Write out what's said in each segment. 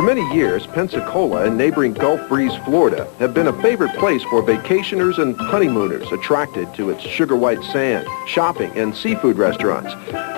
For many years, Pensacola and neighboring Gulf Breeze, Florida, have been a favorite place for vacationers and honeymooners attracted to its sugar white sand, shopping, and seafood restaurants.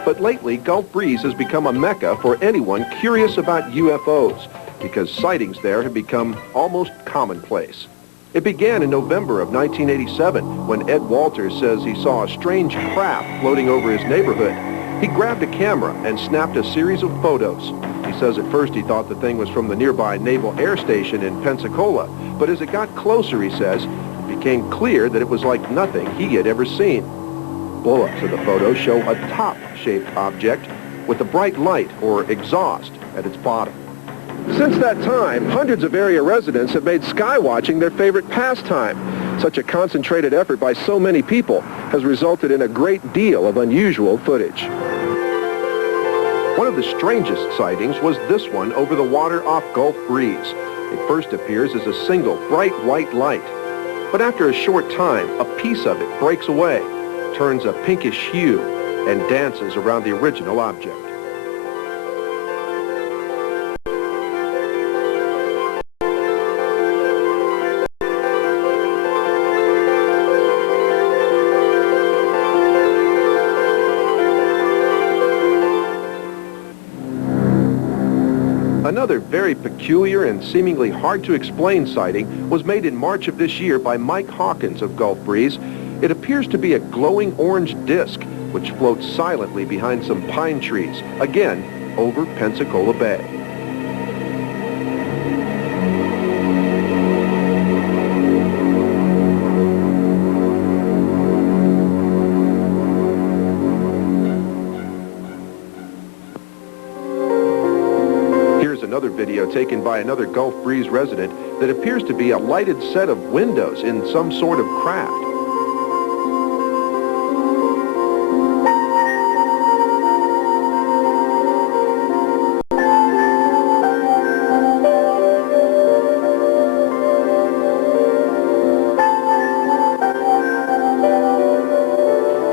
But lately, Gulf Breeze has become a mecca for anyone curious about UFOs, because sightings there have become almost commonplace. It began in November of 1987, when Ed Walters says he saw a strange craft floating over his neighborhood. He grabbed a camera and snapped a series of photos. He says at first he thought the thing was from the nearby Naval Air Station in Pensacola, but as it got closer, he says, it became clear that it was like nothing he had ever seen. Blow-ups of the photos show a top-shaped object with a bright light, or exhaust, at its bottom. Since that time, hundreds of area residents have made skywatching their favorite pastime. Such a concentrated effort by so many people has resulted in a great deal of unusual footage. One of the strangest sightings was this one over the water off Gulf Breeze. It first appears as a single bright white light. But after a short time, a piece of it breaks away, turns a pinkish hue, and dances around the original object. Another very peculiar and seemingly hard-to-explain sighting was made in March of this year by Mike Hawkins of Gulf Breeze. It appears to be a glowing orange disc which floats silently behind some pine trees, again over Pensacola Bay. Another video taken by another Gulf Breeze resident that appears to be a lighted set of windows in some sort of craft.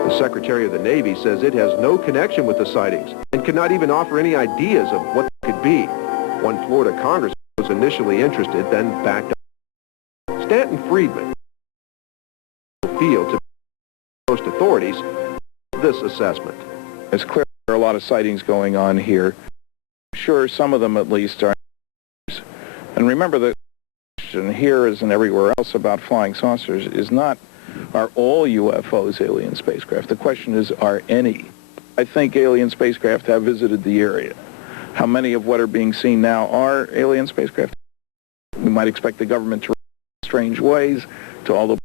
The Secretary of the Navy says it has no connection with the sightings and cannot even offer any ideas of what it could be. One Florida congressman was initially interested, then backed up. Stanton Friedman feel to most authorities this assessment. It's clear there are a lot of sightings going on here. I'm sure some of them at least are. And remember, the question here, as in everywhere else about flying saucers, is not are all UFOs alien spacecraft. The question is, are any? I think alien spacecraft have visited the area. How many of what are being seen now are alien spacecraft? We might expect the government to react in strange ways to all the...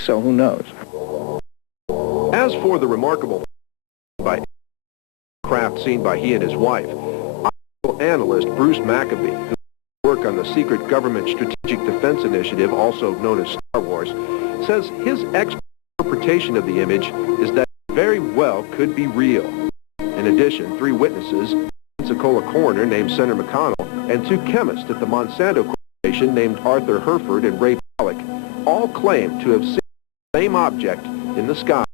so who knows? As for the remarkable by craft seen by he and his wife, analyst Bruce Maccabee, who work on the secret government strategic defense initiative, also known as Star Wars, says his interpretation of the image is that it very well could be real. In addition, 3 witnesses, Pensacola coroner named Senator McConnell, and 2 chemists at the Monsanto Corporation named Arthur Herford and Ray Pollock, all claim to have seen the same object in the sky.